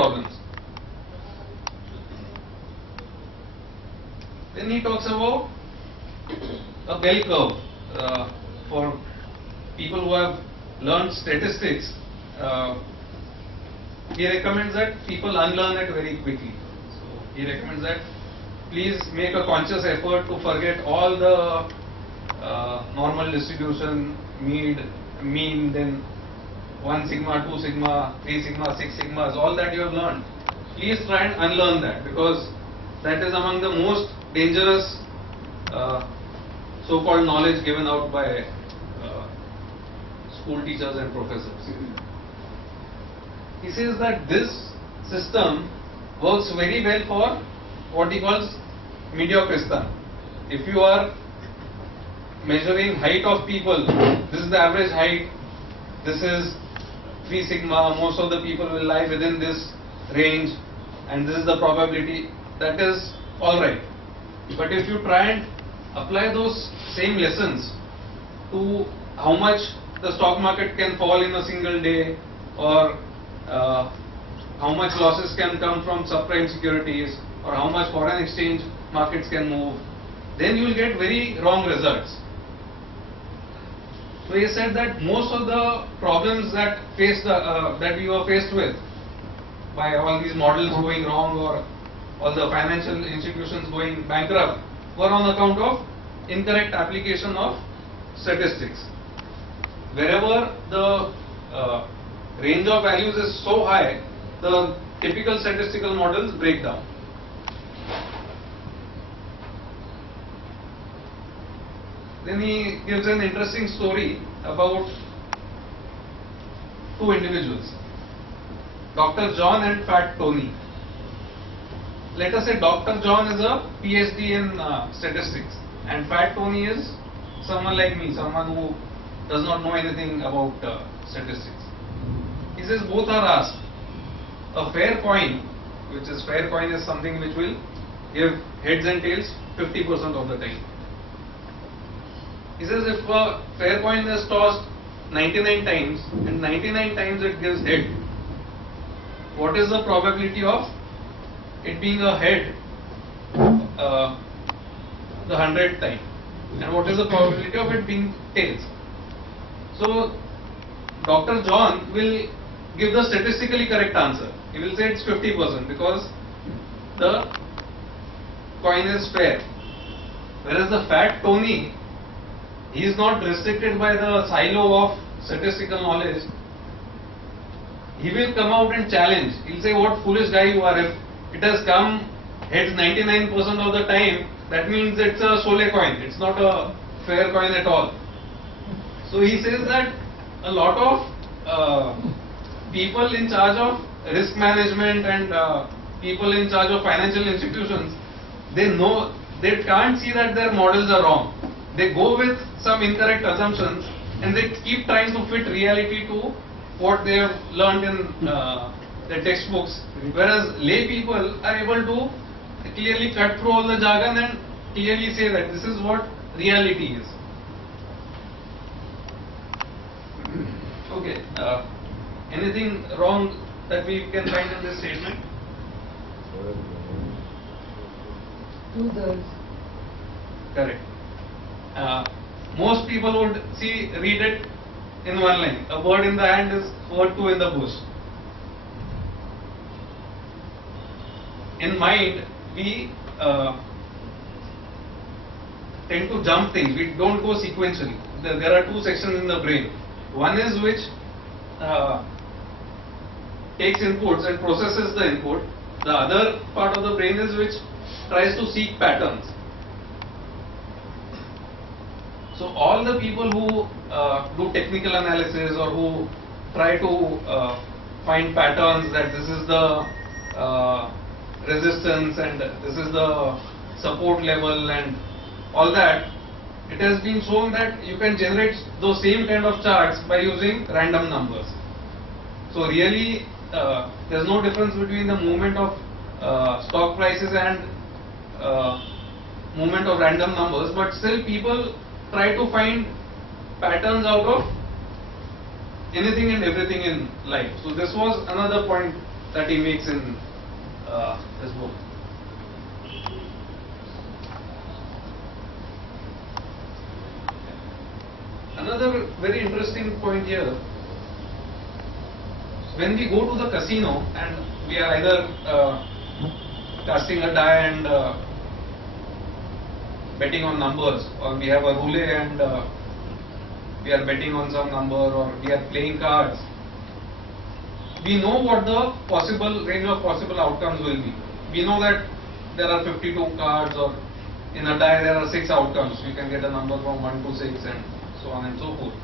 problems. Then he talks about a bell curve for people who have learned statistics. He recommends that people unlearn it very quickly. So he recommends that please make a conscious effort to forget all the normal distribution, mean, then 1 sigma, 2 sigma, 3 sigma, 6 sigmas, all that you have learned. Please try and unlearn that, because that is among the most dangerous so-called knowledge given out by school teachers and professors. He says that this system works very well for what he calls mediocrista. If you are measuring height of people, this is the average height, this is 3 sigma, most of the people will lie within this range, and this is the probability, that is alright. But if you try and apply those same lessons to how much the stock market can fall in a single day, or how much losses can come from subprime securities, or how much foreign exchange markets can move, then you will get very wrong results. So he said that most of the problems that that we were faced with by all these models going wrong, or all the financial institutions going bankrupt, were on account of incorrect application of statistics. Wherever the range of values is so high, the typical statistical models break down. Then he gives an interesting story about two individuals, Dr. John and Fat Tony. Let us say Dr. John is a PhD in statistics, and Fat Tony is someone like me, someone who does not know anything about statistics. He says both are asked a fair coin, which is fair coin is something which will give heads and tails 50% of the time. He says if a fair coin is tossed 99 times and 99 times it gives head, what is the probability of it being a head the 100th time, and what is the probability of it being tails? So Dr. John will give the statistically correct answer. He will say it's 50% because the coin is fair. Whereas the Fat Tony, he is not restricted by the silo of statistical knowledge. He will come out and challenge. He will say, what foolish guy you are. If it has come heads 99% of the time, that means it's a sole coin. It's not a fair coin at all. So he says that a lot of people in charge of risk management and people in charge of financial institutions, they can't see that their models are wrong. They go with some incorrect assumptions and they keep trying to fit reality to what they have learned in their textbooks. Whereas lay people are able to clearly cut through all the jargon and clearly say that this is what reality is. Okay. Anything wrong that we can find in this statement? Two girls. Correct. Most people would read it in one line. A bird in the hand is worth two in the bush. In mind, we tend to jump things. We don't go sequentially. There are two sections in the brain. One is which takes inputs and processes the input. The other part of the brain is which tries to seek patterns. So all the people who do technical analysis or who try to find patterns, that this is the resistance and this is the support level and all that, it has been shown that you can generate those same kind of charts by using random numbers. So really there's no difference between the movement of stock prices and movement of random numbers, but still people try to find patterns out of anything and everything in life. So this was another point that he makes in his book. Another very interesting point here, when we go to the casino and we are either casting a die and betting on numbers, or we have a roulette and we are betting on some number, or we are playing cards, we know what the possible range of possible outcomes will be. We know that there are 52 cards, or in a die there are 6 outcomes. We can get a number from 1 to 6 and so on and so forth.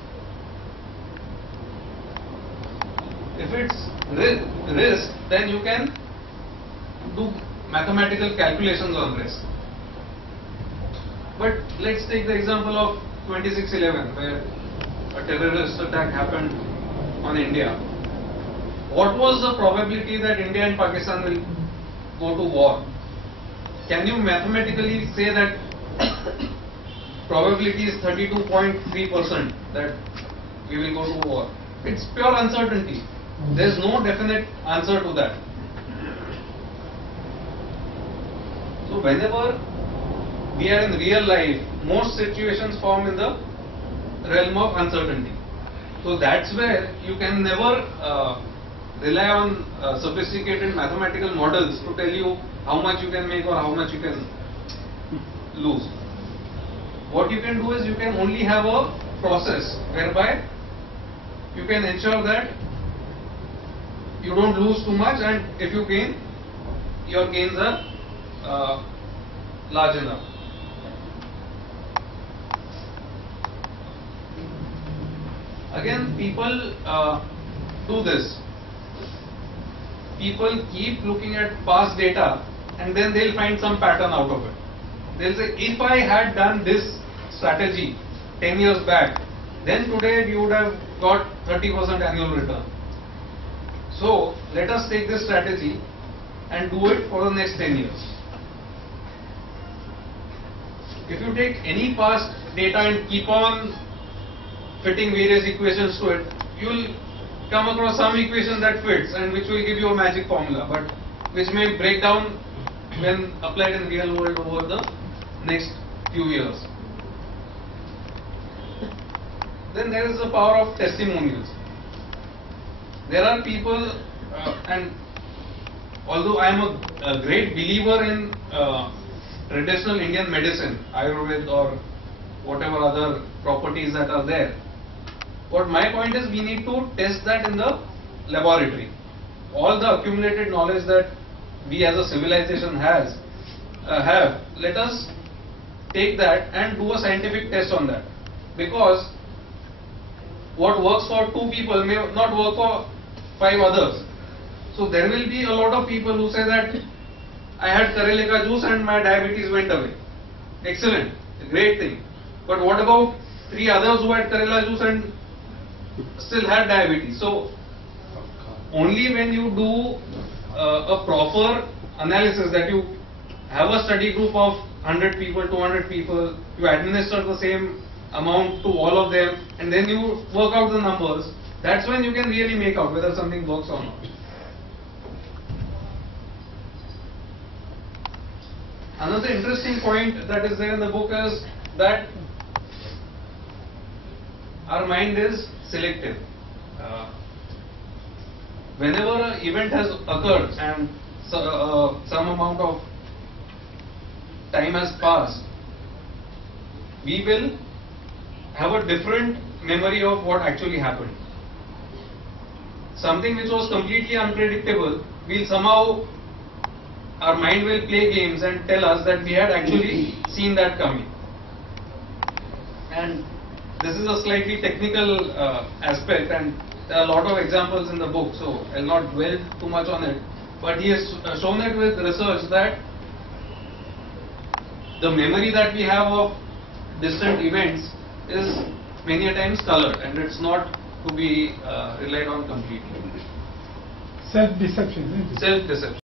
If it's risk, then you can do mathematical calculations on risk. But let's take the example of 26/11, where a terrorist attack happened on India. What was the probability that India and Pakistan will go to war? Can you mathematically say that probability is 32.3% that we will go to war? It's pure uncertainty. There is no definite answer to that. So whenever we are in real life, most situations form in the realm of uncertainty. So that's where you can never rely on sophisticated mathematical models to tell you how much you can make or how much you can lose. What you can do is you can only have a process whereby you can ensure that you don't lose too much, and if you gain, your gains are large enough. Again, people do this. People keep looking at past data and then they'll find some pattern out of it. They'll say, if I had done this strategy 10 years back, then today we would have got 30% annual return. So let us take this strategy and do it for the next 10 years. If you take any past data and keep on fitting various equations to it, you will come across some equation that fits and which will give you a magic formula, but which may break down when applied in real world over the next few years. Then there is the power of testimonials. There are people, and although I am a great believer in traditional Indian medicine, Ayurveda or whatever other properties that are there, what my point is, we need to test that in the laboratory. All the accumulated knowledge that we as a civilization have, let us take that and do a scientific test on that. Because what works for 2 people may not work for 5 others. So there will be a lot of people who say that I had karele ka juice and my diabetes went away. Excellent, great thing. But what about 3 others who had karela juice and still had diabetes? So only when you do a proper analysis, that you have a study group of 100 people, 200 people, you administer the same amount to all of them, and then you work out the numbers, that's when you can really make out whether something works or not. Another interesting point that is there in the book is that our mind is selective. Whenever an event has occurred and some amount of time has passed, we will have a different memory of what actually happened. Something which was completely unpredictable, our mind will play games and tell us that we had actually seen that coming. And this is a slightly technical aspect, and there are a lot of examples in the book, so I'll not dwell too much on it. But he has shown it with research that the memory that we have of distant events is many a times colored, and it's not to be relied on completely. Self-deception, isn't it? Self-deception.